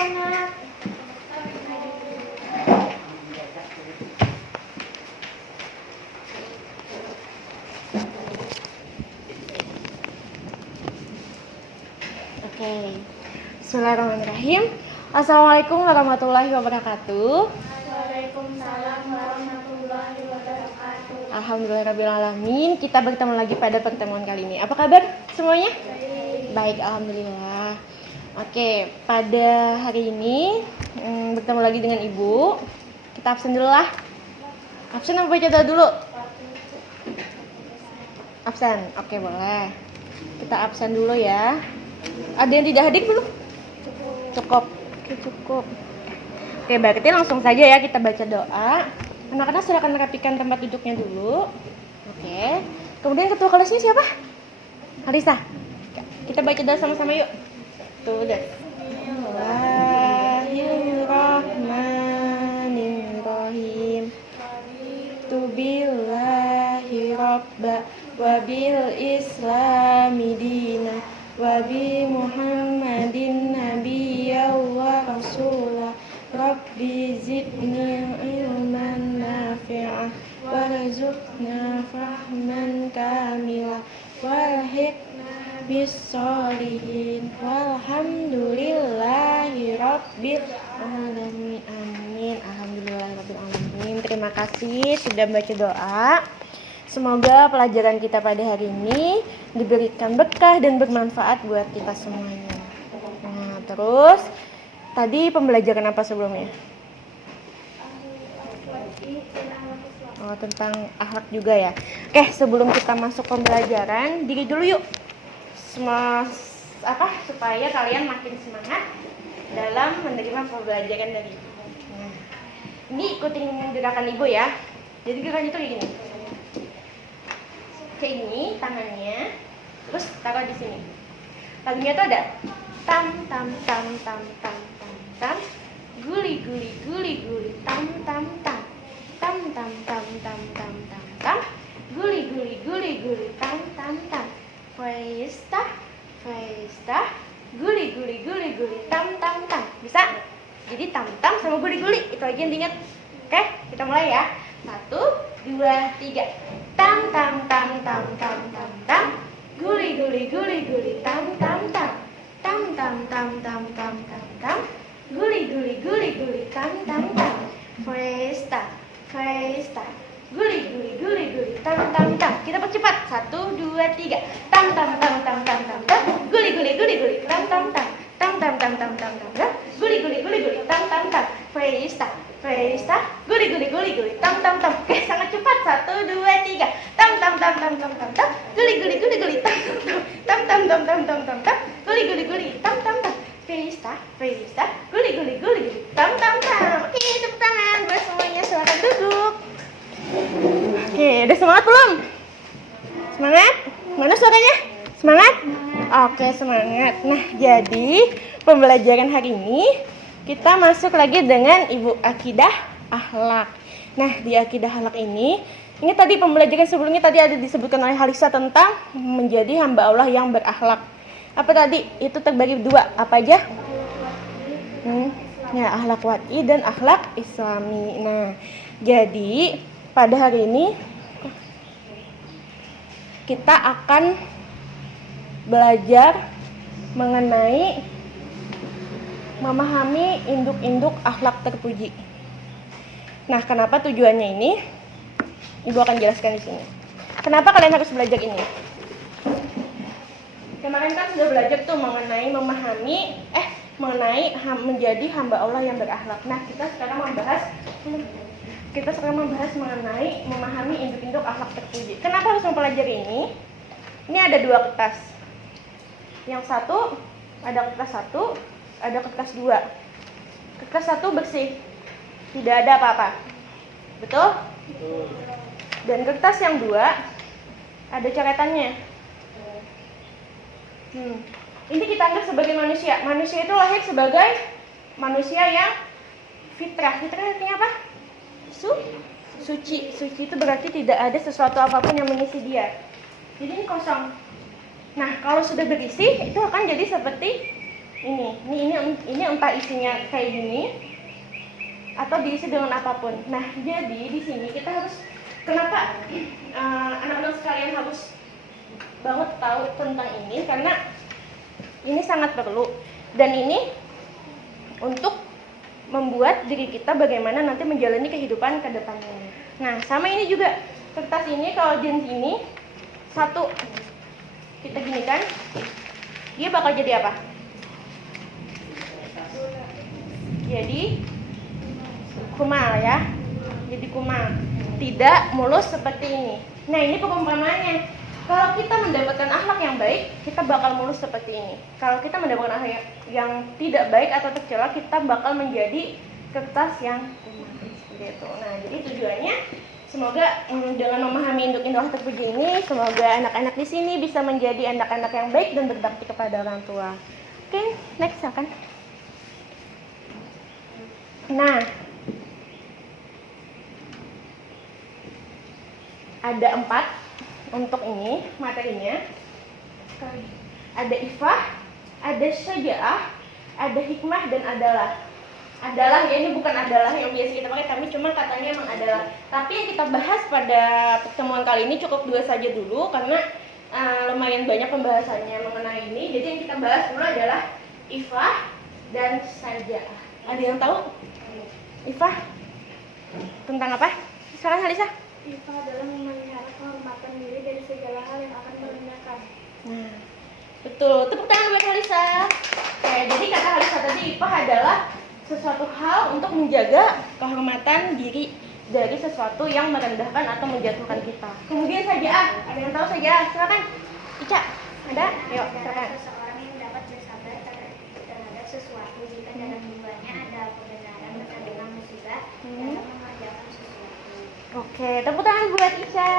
anak-anak. Oke. Bismillahirrahmanirrahim. Assalamualaikum warahmatullahi wabarakatuh. Waalaikumsalam warahmatullahi wabarakatuh. Alhamdulillahirrahmanirrahim. Kita bertemu lagi pada pertemuan kali ini. Apa kabar semuanya? Baik, alhamdulillah. Oke, pada hari ini bertemu lagi dengan Ibu. Kita absen dulu lah. Absen apa baca doa dulu? Absen. Oke, boleh. Kita absen dulu ya. Ada yang tidak hadir belum? Cukup. Oke, cukup. Oke, berarti langsung saja ya kita baca doa. Anak-anak silakan merapikan tempat duduknya dulu. Oke. Kemudian ketua kelasnya siapa? Alisa. Kita baca doa sama-sama yuk. Tuh udah. Bismillahirrahmanirrahim. Tubillahi rabba wabil islami dina wabi Muhammadin nabiyya wa rasulah. Rabbi zidni ilman nafi'ah warzuqna fahman kamila walhiqna bis-sholihin walhamdulillahi rabbil alamin. Amin. Alhamdulillahi rabbil alamin. Terima kasih sudah baca doa. Semoga pelajaran kita pada hari ini diberikan berkah dan bermanfaat buat kita semuanya. Nah, terus tadi pembelajaran apa sebelumnya? Oh, tentang akhlak juga ya. Oke, sebelum kita masuk pembelajaran, diri dulu yuk. Supaya kalian makin semangat dalam menerima pembelajaran dari Ibu. Nah, ini ikutin gerakan Ibu ya. Jadi gerakannya itu kayak gini. Kayak ini tangannya, terus taruh di sini. Lagunya tuh ada tam tam tam tam tam tam tam, guli guli guli guli tam tam tam tam tam tam tam tam tam tam, guli guli guli guli tam tam tam, festa festa, guli guli guli guli tam tam tam. Bisa? Jadi tam tam sama guli guli itu aja yang diingat. Oke, kita mulai ya. 1, 2, 3. Tam tam tam tam tam tam tam, guli guli guli guli tam tam tam, tam tam tam tam tam tam tam, guli guli guli guli tam tam tam, festa festa, guli guli guli guli tam tam tam. Kita percepat. 1, 2, 3. Tam tam tam tam tam tam tam, guli guli guli guli tam tam tam, tam tam tam tam tam tam, guli guli guli guli tam tam tam, festa festa, guli guli guli guli tam tam tam. Oke, sangat cepat. 1, 2, 3. Tam tam tam tam tam tam tam, guli guli guli guli tam tam tam tam tam tam tam tam, guli guli guli tam tam tam, festa festa, guli guli guli guli tam tam tam. Oke, tepuk tangan buat semuanya. Silakan duduk. Oke, udah semangat belum? Semangat? Mana suaranya? Semangat? Oke, semangat. Nah, jadi pembelajaran hari ini kita masuk lagi dengan Ibu Akidah Akhlak. Nah, di Akidah Akhlak ini tadi pembelajaran sebelumnya tadi ada disebutkan oleh Halisa tentang menjadi hamba Allah yang berakhlak. Apa tadi? Itu terbagi 2. Apa aja? Ya, akhlak wati dan akhlak islami. Nah, jadi pada hari ini kita akan belajar mengenai memahami induk-induk akhlak terpuji. Nah, kenapa tujuannya ini? Ibu akan jelaskan di sini. Kenapa kalian harus belajar ini? Kemarin kan sudah belajar tuh mengenai menjadi hamba Allah yang berakhlak. Nah, kita sekarang membahas mengenai memahami induk-induk akhlak terpuji. Kenapa harus mempelajari ini? Ini ada 2 kertas. Yang satu ada kertas 1, ada kertas 2. Kertas 1 bersih, tidak ada apa-apa. Betul? Dan kertas yang 2 ada coretannya. Ini kita anggap sebagai manusia. Manusia itu lahir sebagai manusia yang fitrah. Fitrah artinya apa? Suci. Suci itu berarti tidak ada sesuatu apapun yang mengisi dia. Jadi ini kosong. Nah, kalau sudah berisi, itu akan jadi seperti Ini entah isinya kayak gini atau diisi dengan apapun. Nah, jadi di sini kita harus, kenapa anak-anak sekalian harus banget tahu tentang ini, karena ini sangat perlu, dan ini untuk membuat diri kita bagaimana nanti menjalani kehidupan ke depannya. Nah, sama ini juga, kertas ini kalau jenis ini satu kita gini kan, dia bakal jadi apa? Jadi kumal ya, jadi kumal, tidak mulus seperti ini. Nah, ini perumpamaannya. Kalau kita mendapatkan akhlak yang baik, kita bakal mulus seperti ini. Kalau kita mendapatkan akhlak yang tidak baik atau tercela, kita bakal menjadi kertas yang kumal seperti itu. Nah, jadi tujuannya semoga dengan memahami induk indah terpuji ini, semoga anak-anak di sini bisa menjadi anak-anak yang baik dan berbakti kepada orang tua. Oke, next silakan. Nah, ada 4 untuk ini materinya. Ada ifah, ada syaja'ah, ada hikmah, dan adalah. Adalah ya, ini bukan adalah yang biasa kita pakai, kami cuma katanya emang adalah. Tapi yang kita bahas pada pertemuan kali ini cukup 2 saja dulu, karena lumayan banyak pembahasannya mengenai ini. Jadi yang kita bahas dulu adalah ifah dan syaja'ah. Ada yang tahu? Ifah tentang apa? Sekarang Halisa. Ifah adalah memelihara kehormatan diri dari segala hal yang akan merendahkan. Nah, betul. Tepuk tangan buat Halisa. Oke, jadi kata Halisa tadi, ifah adalah sesuatu hal untuk menjaga kehormatan diri dari sesuatu yang merendahkan atau menjatuhkan kita. Kemudian saja'ah. Ada yang tahu saja'ah? Silakan. Ica, ada? Yuk, silakan. Seseorang yang dapat bersabar terhadap sesuatu jika dalam jiwanya ada kebenaran bersama musibah dalam mengerjakan sesuatu. Oke, tepuk tangan buat Ica.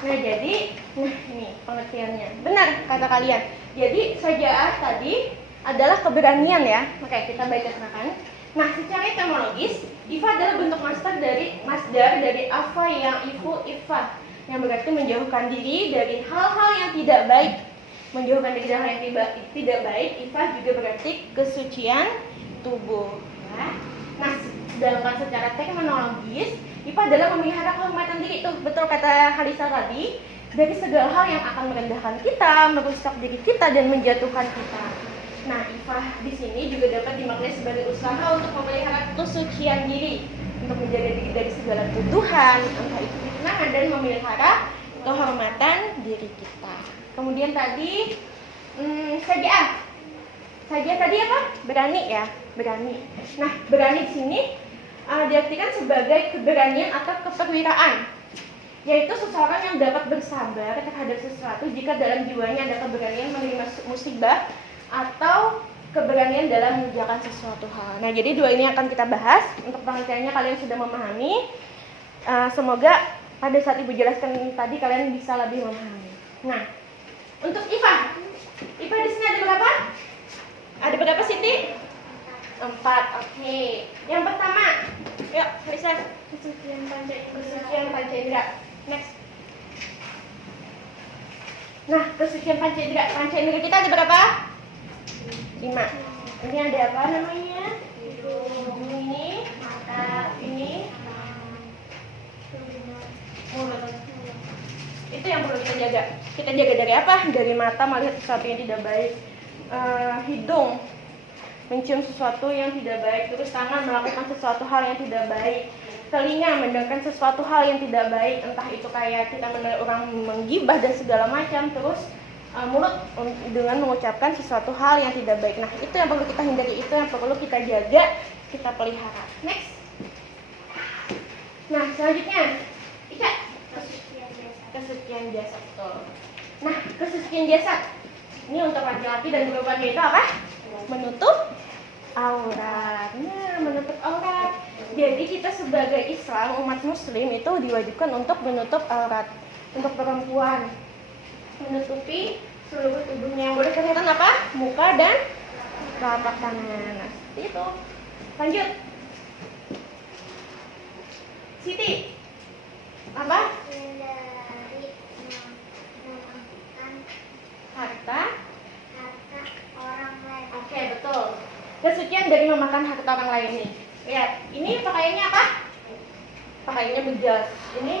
Nah, jadi, ini pengertiannya. Benar kata kalian. Jadi, saja'ah tadi adalah keberanian ya. Oke, kita bacakan. Nah, secara etimologis, ifah adalah bentuk masdar dari afa yang ifah, yang berarti menjauhkan diri dari hal-hal yang tidak baik. Menjauhkan diri dari hal yang tidak baik, ifah juga berarti kesucian tubuh. Ya. Nah, sedangkan secara teknologis, ifah adalah memelihara kehormatan diri. Tuh, betul kata Halisa tadi, dari segala hal yang akan merendahkan kita, merusak diri kita, dan menjatuhkan kita. Nah, ifah di sini juga dapat dimaknai sebagai usaha untuk memelihara kesucian diri, untuk menjaga diri dari segala tuduhan, entah itu fitnah, dan memelihara kehormatan diri kita. Kemudian tadi saja'ah. Saja'ah tadi apa? Berani ya, berani. Nah, berani di sini diartikan sebagai keberanian atau keperwiraan, yaitu seseorang yang dapat bersabar terhadap sesuatu jika dalam jiwanya ada keberanian menerima musibah atau keberanian dalam mengerjakan sesuatu hal. Nah, jadi 2 ini akan kita bahas. Untuk pengertiannya kalian sudah memahami. Semoga pada saat Ibu jelaskan tadi kalian bisa lebih memahami. Nah, untuk ifah di sini ada berapa? Ada berapa, Siti? 4. Oke. Yang pertama, yuk, Lisa. Kesucian panca indera. Next. Nah, kesucian panca indera kita ada berapa? 5. Ini ada apa namanya? Hidung ini, mata ini, mulut. Itu yang perlu kita jaga. Kita jaga dari apa? Dari mata melihat sesuatu yang tidak baik, hidung mencium sesuatu yang tidak baik, terus tangan melakukan sesuatu hal yang tidak baik, telinga mendengarkan sesuatu hal yang tidak baik, entah itu kayak kita mendengar orang menggibah dan segala macam, terus mulut dengan mengucapkan sesuatu hal yang tidak baik. Nah, itu yang perlu kita hindari, itu yang perlu kita jaga, kita pelihara. Next. Nah, selanjutnya, Ica. Kesucian jasad. Betul. Nah, kesucian jasad ini untuk laki-laki dan perempuan itu apa? Menutup aurat. Nah, menutup aurat. Jadi kita sebagai Islam, umat Muslim itu diwajibkan untuk menutup aurat. Untuk perempuan, menutupi seluruh tubuhnya. Yang boleh kelihatan apa? Muka dan telapak tangan. Nah, seperti itu. Lanjut. Siti. Apa? Harta orang lain. Oke, dari memakan harta orang lain nih. Lihat, ini pakaiannya apa? Pakaiannya bejas. Ini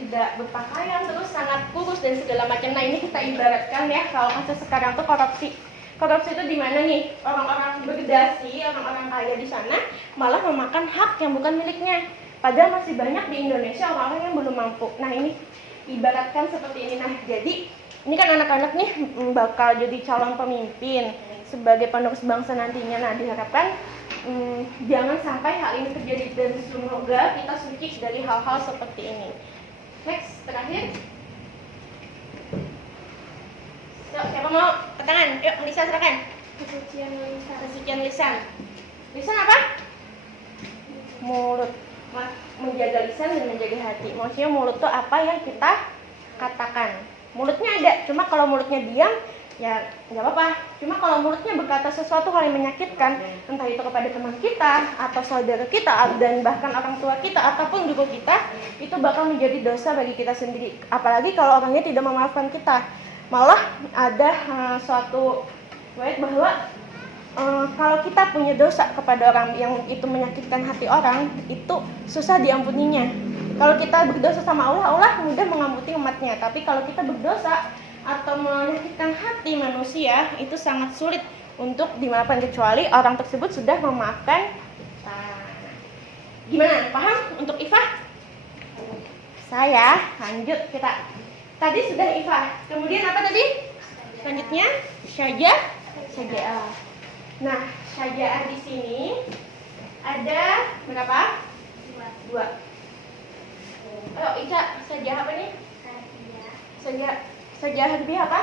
tidak berpakaian, terus sangat kurus dan segala macam. Nah, ini kita ibaratkan ya, kalau kasus sekarang tuh korupsi. Korupsi itu di mana nih? Orang-orang berdasi, orang-orang kaya di sana malah memakan hak yang bukan miliknya. Padahal masih banyak di Indonesia orang-orang yang belum mampu. Nah, ini ibaratkan seperti ini. Nah, jadi ini kan anak-anak nih bakal jadi calon pemimpin sebagai penerus bangsa nantinya. Nah, diharapkan jangan sampai hal ini terjadi dan semoga kita suci dari hal-hal seperti ini. Next, terakhir. Yuk, siapa mau ke tangan? Yuk, Lisa silakan. Kesucian lisan. Kesucian lisan. Lisan apa? Mulut. Menjaga lisan dan menjaga hati. Maksudnya mulut tuh apa yang kita katakan. Mulutnya ada, cuma kalau mulutnya diam, ya nggak apa-apa. Cuma kalau mulutnya berkata sesuatu hal yang menyakitkan, entah itu kepada teman kita, atau saudara kita, dan bahkan orang tua kita, ataupun juga kita, itu bakal menjadi dosa bagi kita sendiri. Apalagi kalau orangnya tidak memaafkan kita. Malah ada suatu riwayat bahwa kalau kita punya dosa kepada orang yang itu menyakitkan hati orang, itu susah diampuninya. Kalau kita berdosa sama Allah, Allah mudah mengampuni umatnya. Tapi kalau kita berdosa atau menyakitkan hati manusia, itu sangat sulit untuk dimaafkan kecuali orang tersebut sudah memaafkan kita. Gimana? Paham untuk Ifah? Saya lanjut kita. Tadi sudah Ifah. Kemudian apa tadi? Selanjutnya Syaja'ah. Nah, Syaja'ah di sini ada berapa? Dua. Oh, Ica, Syaja'ah apa nih? Syaja'ah harbiah apa?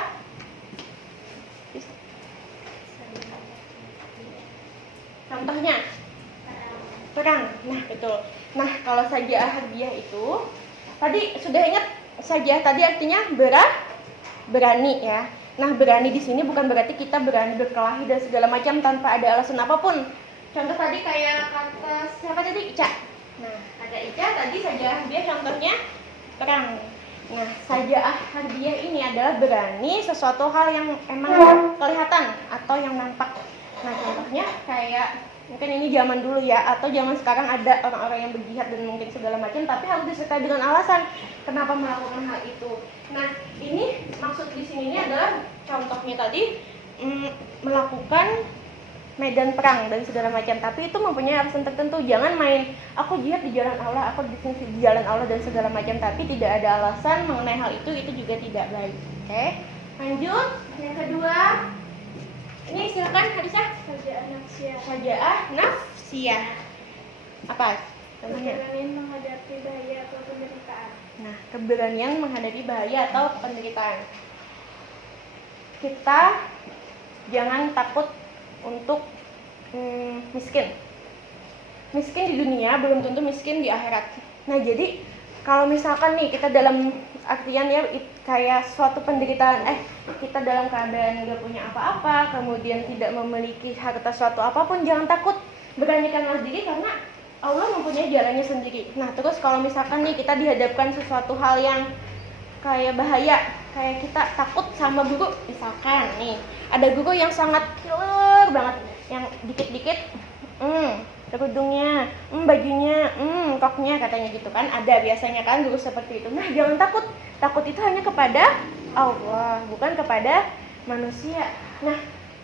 Contohnya? Perang. Nah, betul. Nah, kalau Syaja'ah harbiah itu tadi sudah ingat Syaja'ah tadi artinya berani ya. Nah, berani di sini bukan berarti kita berani berkelahi dan segala macam tanpa ada alasan apapun. Contoh tadi kayak kata siapa tadi? Ica. Nah, ada Ica tadi Syaja'ah harbiah contohnya perang. Nah, Syaja'ah harbiah ini adalah berani sesuatu hal yang emang kelihatan atau yang nampak. Nah, contohnya kayak mungkin ini zaman dulu ya, atau zaman sekarang ada orang-orang yang berjihad dan mungkin segala macam, tapi harus disertai dengan alasan kenapa melakukan hal itu. Nah, ini maksud di sini adalah contohnya tadi melakukan medan perang dan segala macam, tapi itu mempunyai alasan tertentu. Jangan main aku jihad di jalan Allah, aku di jalan Allah dan segala macam, tapi tidak ada alasan mengenai hal itu juga tidak baik. Oke, lanjut yang kedua. Ini silakan Hadisah. Syaja'ah nafsiyah. Apa? Contohnya? Keberanian menghadapi bahaya atau penderitaan. Nah, keberanian menghadapi bahaya atau penderitaan. Kita jangan takut untuk miskin. Miskin di dunia belum tentu miskin di akhirat. Nah, jadi kalau misalkan nih kita dalam artian ya kayak suatu penderitaan, kita dalam keadaan nggak punya apa-apa, kemudian tidak memiliki harta suatu apapun, jangan takut, beranikanlah diri karena Allah mempunyai jalannya sendiri. Nah, terus kalau misalkan nih kita dihadapkan sesuatu hal yang kayak bahaya, kayak kita takut sama guru, misalkan nih ada guru yang sangat killer banget, yang dikit-dikit kerudungnya, bajunya, koknya katanya gitu kan, ada biasanya kan guru seperti itu. Nah, jangan takut. Takut itu hanya kepada Allah, bukan kepada manusia. Nah,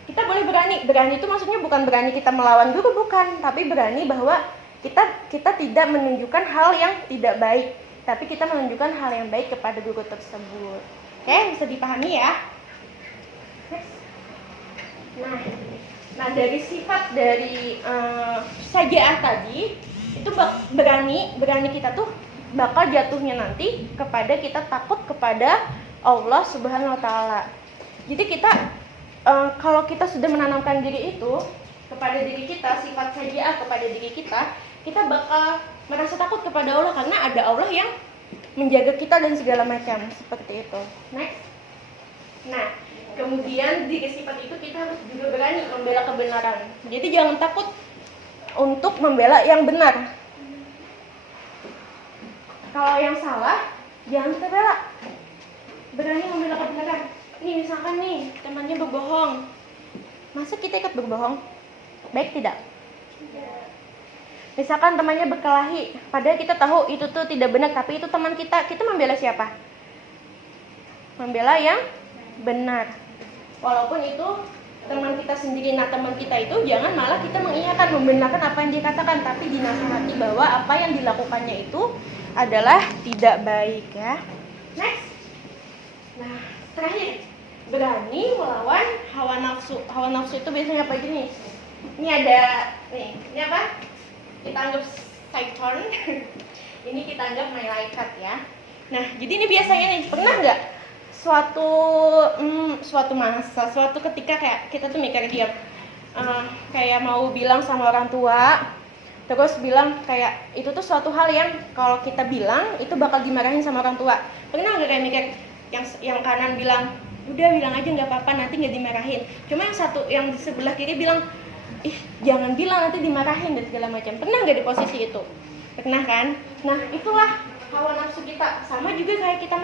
kita boleh berani. Berani itu maksudnya bukan berani kita melawan guru, bukan, tapi berani bahwa kita tidak menunjukkan hal yang tidak baik, tapi kita menunjukkan hal yang baik kepada guru tersebut. Oke, bisa dipahami ya? Nah, dari sifat dari Syaja'ah tadi itu berani kita tuh bakal jatuhnya nanti kepada kita takut kepada Allah Subhanahu wa taala. Jadi kita kalau kita sudah menanamkan diri itu kepada diri kita, sifat Syaja'ah kepada diri kita bakal merasa takut kepada Allah karena ada Allah yang menjaga kita dan segala macam seperti itu. Next. Nah, kemudian di sifat itu kita harus juga berani membela kebenaran. Jadi jangan takut untuk membela yang benar. Kalau yang salah, jangan kita bela. Berani membela kebenaran. Nih misalkan nih, temannya berbohong. Masa kita ikut berbohong? Baik tidak? Misalkan temannya berkelahi, padahal kita tahu itu tuh tidak benar, tapi itu teman kita membela siapa? Membela yang benar. Walaupun itu teman kita sendiri. Nah, teman kita itu jangan malah kita mengingatkan, membenarkan apa yang dia katakan, tapi dinasihati bahwa apa yang dilakukannya itu adalah tidak baik ya. Next. Nah, terakhir, berani melawan hawa nafsu. Hawa nafsu itu biasanya apa aja nih? Ini ada nih, ini apa? Kita anggap syaitan. Ini kita anggap malaikat ya. Nah, jadi ini biasanya nih, pernah nggak suatu masa, suatu ketika kayak kita tuh mikir diam, kayak mau bilang sama orang tua, terus bilang kayak itu tuh suatu hal yang kalau kita bilang itu bakal dimarahin sama orang tua. Pernah nggak kayak mikir yang kanan bilang udah bilang aja nggak apa-apa nanti nggak dimarahin, cuma yang di sebelah kiri bilang ih jangan bilang nanti dimarahin dan segala macam. Pernah nggak di posisi itu? Pernah kan? Nah itulah hawa nafsu kita. Sama juga kayak kita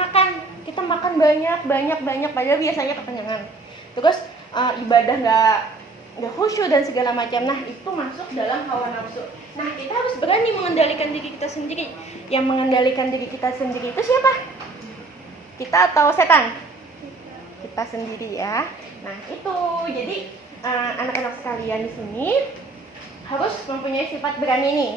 makan banyak padahal biasanya kekenyangan, terus ibadah nggak khusyuk dan segala macam. Nah itu masuk dalam hawa nafsu. Nah kita harus berani mengendalikan diri kita sendiri. Yang mengendalikan diri kita sendiri itu siapa? Kita atau setan? Kita sendiri ya. Nah itu jadi anak-anak sekalian di sini harus mempunyai sifat berani nih.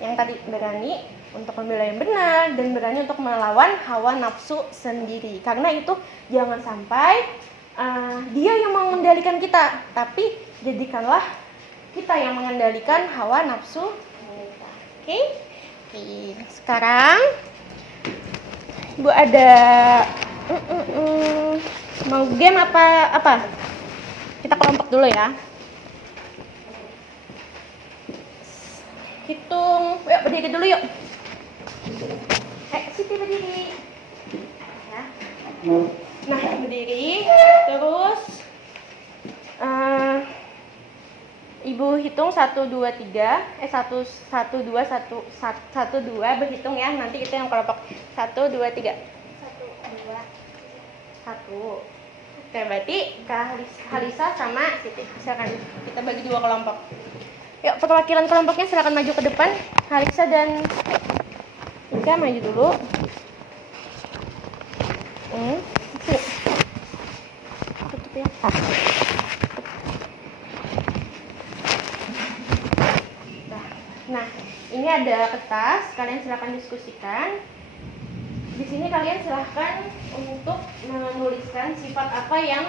Yang tadi berani untuk membela yang benar dan berani untuk melawan hawa nafsu sendiri. Karena itu jangan sampai dia yang mengendalikan kita, tapi jadikanlah kita yang mengendalikan hawa nafsu kita. Oke? Sekarang Ibu ada mau game apa? Kita kelompok dulu ya. Hitung, yuk berdiri dulu yuk. Siti berdiri. Ya. Nah berdiri, terus Ibu hitung 1, 2, 3, 1, 2, 1, 2 berhitung ya. Nanti itu yang kelompok 1, 2, 3. 1, 2, 1. Oke, berarti Kak Halisa sama Siti. Silakan kita bagi 2 kelompok. Yuk, perwakilan kelompoknya silakan maju ke depan. Halisa dan Ika maju dulu. Tutup ya. Nah, ini ada kertas. Kalian silakan diskusikan. Di sini kalian silahkan untuk menuliskan sifat apa yang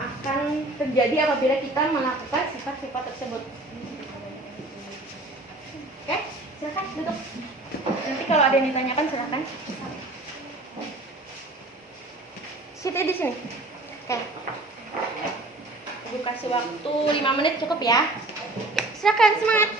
akan terjadi apabila kita melakukan sifat-sifat tersebut. Oke, silahkan duduk. Nanti kalau ada yang ditanyakan silahkan. Siti di sini. Oke. Ibu kasih waktu 5 menit cukup ya. Silahkan, semangat.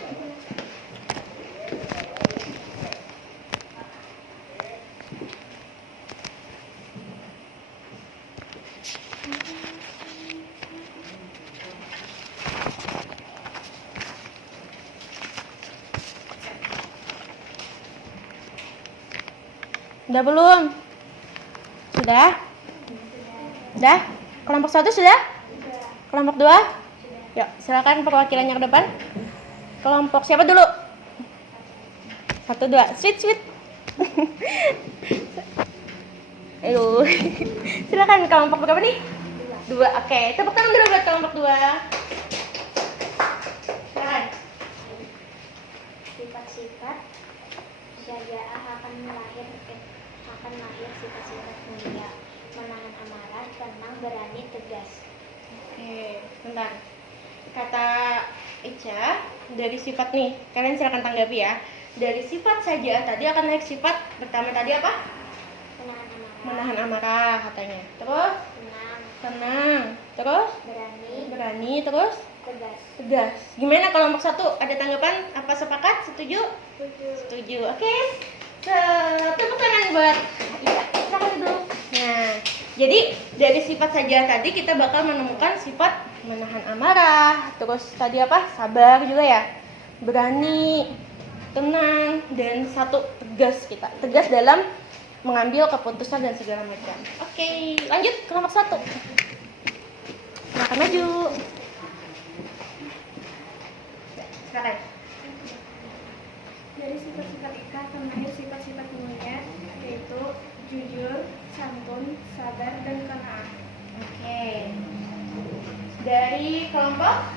Sudah belum? Sudah? Sudah? Kelompok 1 sudah? Kelompok 2? Yuk, silakan perwakilannya ke depan. Kelompok siapa dulu? 1, 2. Sweet. Aduh. Silakan kelompok berapa nih? 2. Oke, tepuk tangan dulu buat kelompok 2. Silakan. Sifat-sifat syaja'ah akan lahir sifat-sifat mulia, menahan amarah, tenang, berani, tegas. Oke, bentar. Kata Ica, dari sifat nih, kalian silakan tanggapi ya. Dari sifat saja tadi akan naik sifat pertama tadi apa? Menahan amarah katanya. Terus? Tenang. Terus? Berani. Terus? Tegas. Gimana kelompok 1? Ada tanggapan? Apa sepakat? Setuju? Setuju. Oke. Tepuk tangan buat Iya, silakan duduk. Nah, jadi dari sifat saja tadi kita bakal menemukan sifat menahan amarah, terus tadi apa? Sabar juga ya. Berani, tenang, dan 1 tegas kita. Tegas dalam mengambil keputusan dan segala macam. Oke, lanjut kelompok 1. Silakan maju. silakan. Dari sifat-sifat Ika terlahir sifat-sifat mulia, yaitu jujur, santun, sabar, dan qanaah. Oke. Dari kelompok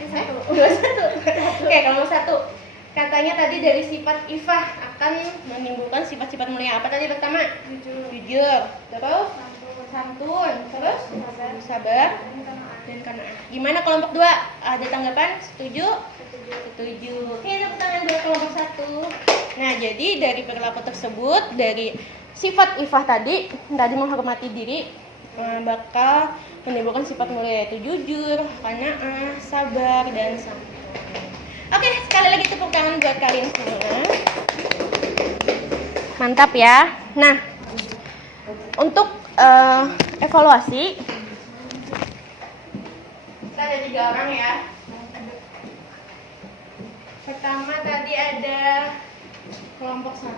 Satu. satu. Oke, kelompok satu. Katanya tadi dari sifat Ifah akan menimbulkan sifat-sifat mulia. Apa tadi pertama? Jujur, Jujur. Terus santun, santun. Terus sabar, sabar dan qanaah. dan qanaah. Gimana kelompok 2? Ada tanggapan? Setuju? Setuju. Setuju. Oke, tepuk tangan buat kelompok 1. Nah, jadi dari perilaku tersebut, dari sifat Ifah tadi menghormati diri, bakal menimbulkan sifat mulia, yaitu jujur, qanaah, sabar, dan santun. Oke, sekali lagi tepuk tangan buat kalian semua. Mantap ya. Nah, untuk evaluasi, kita ada 3 orang ya. Pertama tadi ada kelompok 1.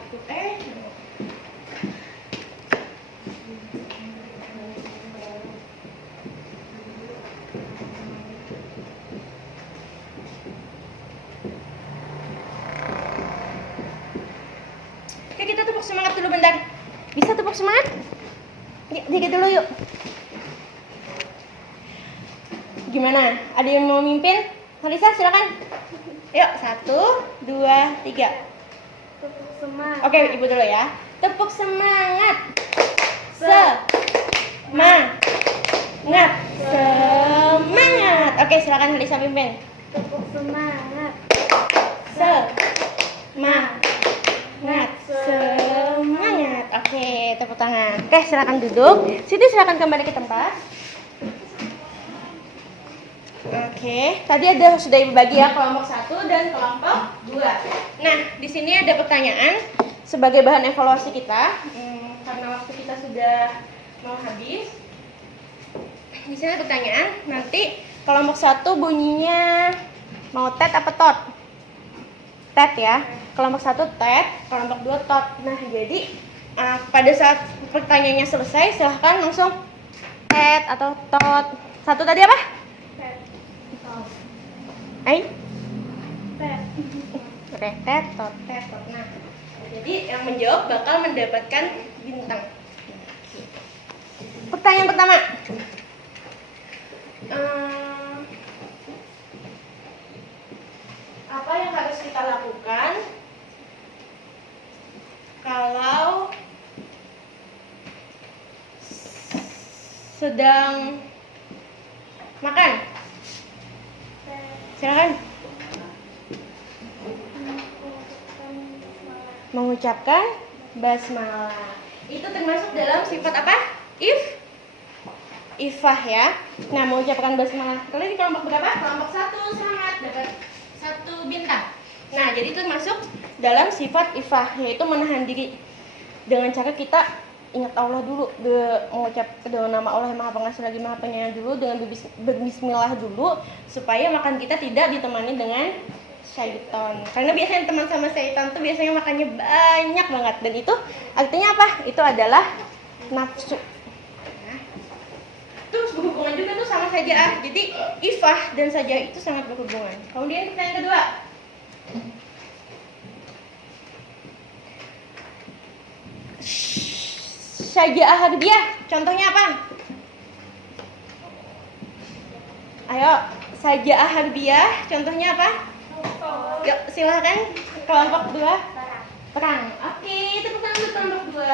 Oke, kita tepuk semangat dulu bentar. Bisa tepuk semangat? Dikit dulu yuk. Gimana? Ada yang mau mimpin? Halisa, silakan. Yuk, 1, 2, 3. Tepuk semangat. Oke, ibu dulu ya. Tepuk semangat. Semangat. Semangat. Oke, silakan Halisa pimpin. Tepuk semangat. Semangat. Semangat. Oke, tepuk tangan. Oke, silakan duduk. Siti silakan kembali ke tempat. Oke, tadi sudah ibu bagi ya kelompok 1 dan kelompok 2. Nah, di sini ada pertanyaan sebagai bahan evaluasi kita. Karena waktu kita sudah mau habis. Di sini ada pertanyaan. Nanti kelompok 1 bunyinya mau tet apa tot? Tet ya. Kelompok 1 tet, kelompok 2 tot. Nah, jadi pada saat pertanyaannya selesai, silahkan langsung tet atau tot. 1 tadi apa? Oke, tet, tot. Nah, jadi yang menjawab bakal mendapatkan bintang. Pertanyaan pertama. Apa yang harus kita lakukan kalau sedang makan? Silakan. Mengucapkan basmalah. Itu termasuk dalam sifat apa? Ifah ya. Nah, mengucapkan basmalah. Kalian di kelompok berapa? Kelompok 1, semangat, dapat 1 bintang. Nah, jadi itu masuk dalam sifat ifah, yaitu menahan diri dengan cara kita ingat Allah dulu, mengucap dengan nama Allah yang Maha Pengasih lagi Maha Penyayang dulu, dengan berbismillah dulu, supaya makan kita tidak ditemani dengan syaitan. Karena biasanya teman sama syaitan tuh biasanya makannya banyak banget, dan itu artinya apa? Itu adalah nafsu. Terus berhubungan juga tuh sama saja'ah. Jadi ifah dan saja'ah itu sangat berhubungan. Kemudian pertanyaan kedua. Saja'ah harbiyah, contohnya apa? Ayo, saja'ah harbiyah, contohnya apa? Yuk, silahkan kelompok 2. Perang. Oke, tepuk tangan untuk kelompok 2.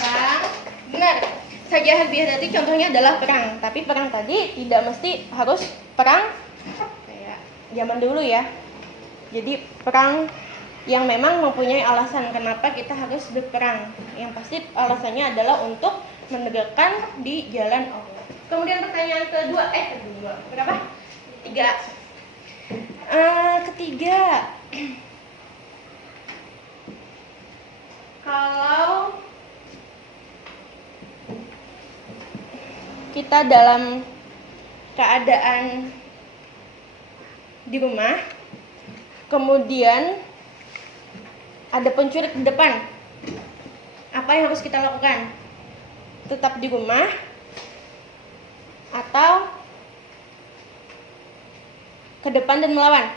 Perang. Benar. Saja'ah harbiyah tadi contohnya adalah perang, tapi perang tadi tidak mesti harus perang kayak zaman dulu ya. Jadi perang yang memang mempunyai alasan kenapa kita harus berperang. Yang pasti alasannya adalah untuk menegakkan di jalan Allah. Kemudian pertanyaan kedua, berapa? 3. Ketiga, kalau kita dalam keadaan di rumah, kemudian ada pencuri di depan, apa yang harus kita lakukan? Tetap di rumah atau Ke depan dan melawan.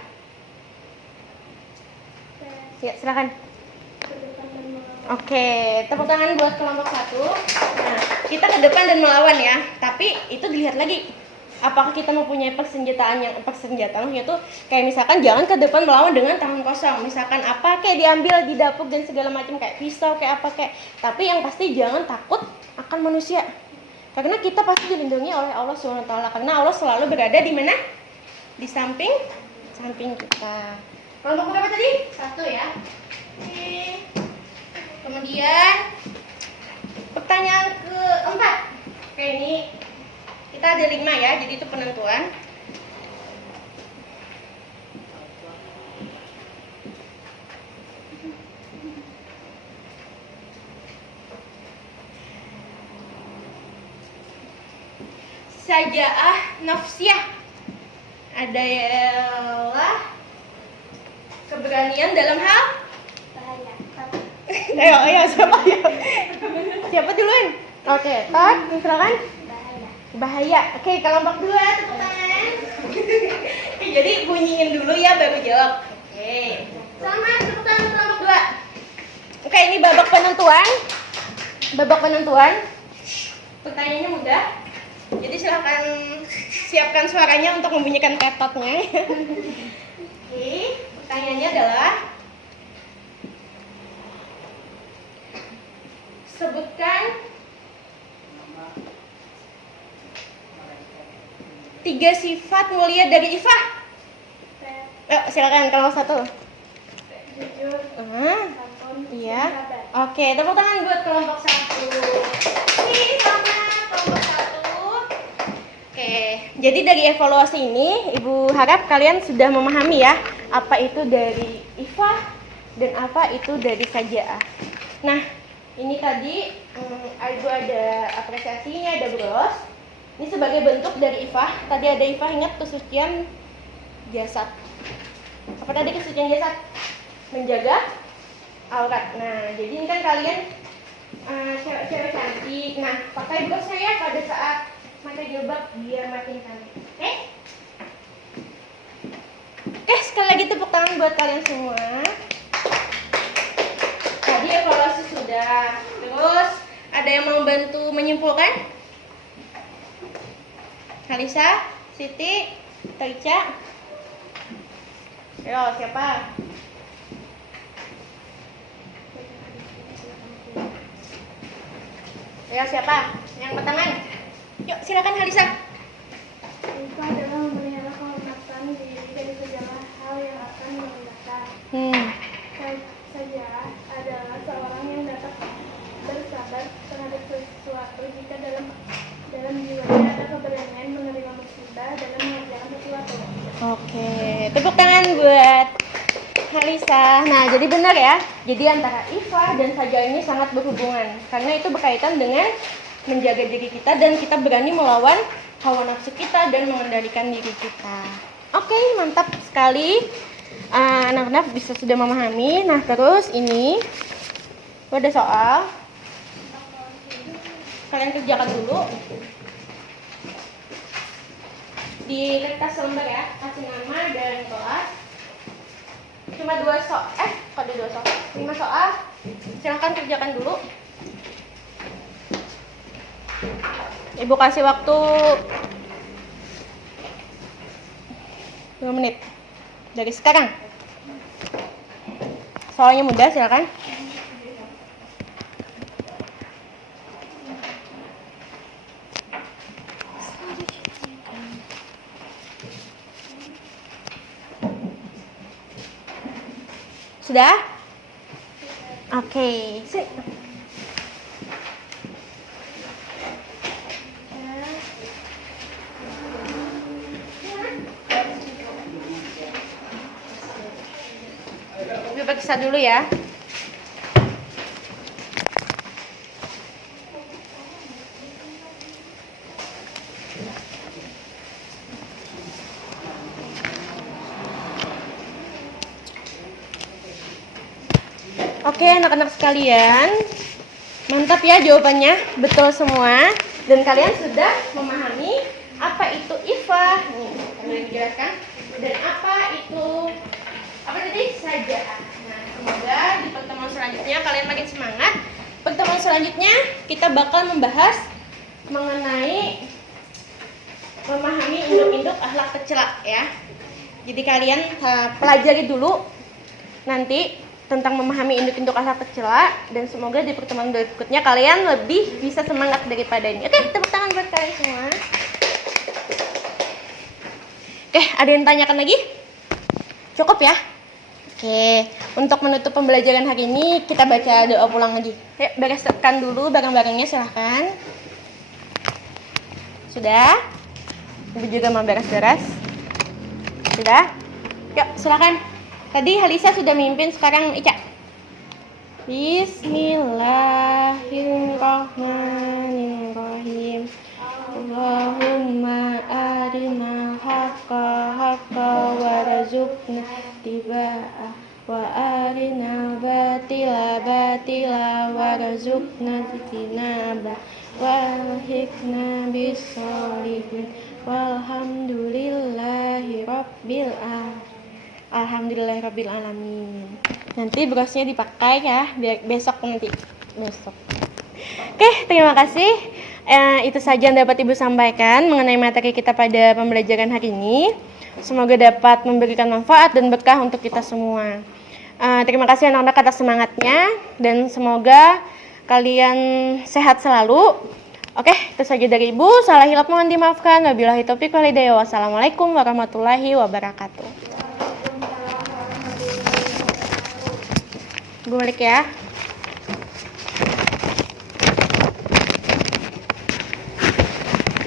Ya, silakan. Oke, tepuk tangan buat kelompok 1. Nah, kita ke depan dan melawan ya. Tapi itu dilihat lagi. Apakah kita mempunyai persenjataan yaitu kayak misalkan jangan ke depan melawan dengan tangan kosong. Misalkan apa kayak diambil di dapur dan segala macam kayak pisau kayak apa kayak. Tapi yang pasti jangan takut akan manusia. Karena kita pasti dilindungi oleh Allah SWT. Karena Allah selalu berada di mana? Di samping kita. Kelompok berapa tadi? 1 ya. Oke. Kemudian pertanyaan keempat. Oke, ini kita ada 5 ya, jadi itu penentuan. Sajaah nafsiyah adalah keberanian dalam hal Bahaya. ayo siapa ya? Siapa duluan? Oke, Todd, silakan. Bahaya. Oke, kelompok 2 tepuk tangan. Jadi bunyiin dulu ya baru jawab. Oke. Selamat tepuk tangan kelompok 2. Oke, ini babak penentuan. Pertanyaannya mudah. Jadi silakan siapkan suaranya untuk membunyikan tetotnya. Oke, pertanyaannya adalah sebutkan 3 sifat mulia dari Ifah. Silakan kelompok 1. Jujur, santun, Iya. sabar. Oke, tepuk tangan buat kelompok 1. Selamat kelompok 1. Oke, jadi dari evaluasi ini Ibu harap kalian sudah memahami ya apa itu dari Ifah dan apa itu dari Sajaah. Nah, ini tadi Ibu ada apresiasinya, ada bros. Ini sebagai bentuk dari Ifah. Tadi ada Ifah, ingat kesucian jasad. Apa tadi kesucian jasad? Menjaga aurat. Nah, jadi ini kan kalian cewek-cewek cantik. Nah, pakai brosnya ya pada saat pakai jilbab biar makin cantik. Oke? Oke, sekali lagi tepuk tangan buat kalian semua. Tadi evaluasi sudah. Terus ada yang mau bantu menyimpulkan? Halisa, Siti, Taica. Ayo, siapa? Ayo, siapa? Yang bertangan. Yuk, silakan Halisa. Itu adalah memelihara kehormatan diri dari segala hal yang akan merendahkan. Saja adalah seorang yang dapat bersabar terhadap sesuatu jika dalam jiwanya ada keberanian menerima musibah dalam mengerjakan sesuatu. Oke, tepuk tangan buat Halisa. Nah, jadi benar ya. Jadi antara Ifah dan Sajaah ini sangat berhubungan karena itu berkaitan dengan menjaga diri kita dan kita berani melawan hawa nafsu kita dan mengendalikan diri kita. Oke, mantap sekali. Anak-anak bisa sudah memahami. Nah, terus ini ada soal. Kalian kerjakan dulu di kertas lembar ya, kasih nama dan kelas. Cuma 2 soal, kok ada 2 soal? 5 soal. Silahkan kerjakan dulu. Ibu kasih waktu 2 menit dari sekarang. Soalnya mudah, silakan. Sudah? Oke. Coba kisah dulu ya. Oke, anak-anak sekalian, mantap ya jawabannya, betul semua. Dan kalian sudah memahami apa itu Ifah. Nih, kami jelaskan. Dan apa itu? Apa tadi? Saja'ah. Nah, semoga di pertemuan selanjutnya kalian makin semangat. Pertemuan selanjutnya kita bakal membahas mengenai memahami induk-induk akhlak tercela ya. Jadi kalian pelajari dulu nanti tentang memahami induk-induk akhlak tercela, dan semoga di pertemuan berikutnya kalian lebih bisa semangat daripada ini. Oke, tepuk tangan buat kalian semua. Oke, ada yang tanyakan lagi? Cukup ya? Oke, untuk menutup pembelajaran hari ini kita baca doa pulang lagi. Yuk, bereskan dulu barang-barangnya, silahkan. Sudah? Ibu juga mau beres-beres. Sudah? Yuk, silakan. Tadi Halisa sudah mimpin, sekarang Ica. Bismillahirrahmanirrahim. Allahumma arinal haqqa haqqa warzuqna tiba'ah wa arinal batila batila warzuqna tinaba walhikna bisolihin walhamdulillahi rabbil alamin. Nanti brosnya dipakai ya, biar besok. Oke, terima kasih. Itu saja yang dapat Ibu sampaikan mengenai materi kita pada pembelajaran hari ini. Semoga dapat memberikan manfaat dan berkah untuk kita semua. Terima kasih anak-anak atas semangatnya, dan semoga kalian sehat selalu. Oke, itu saja dari Ibu. Salah hilap mohon dimaafkan. Wabillahi taufiq wal hidayah. Wassalamualaikum warahmatullahi wabarakatuh. Balik ya.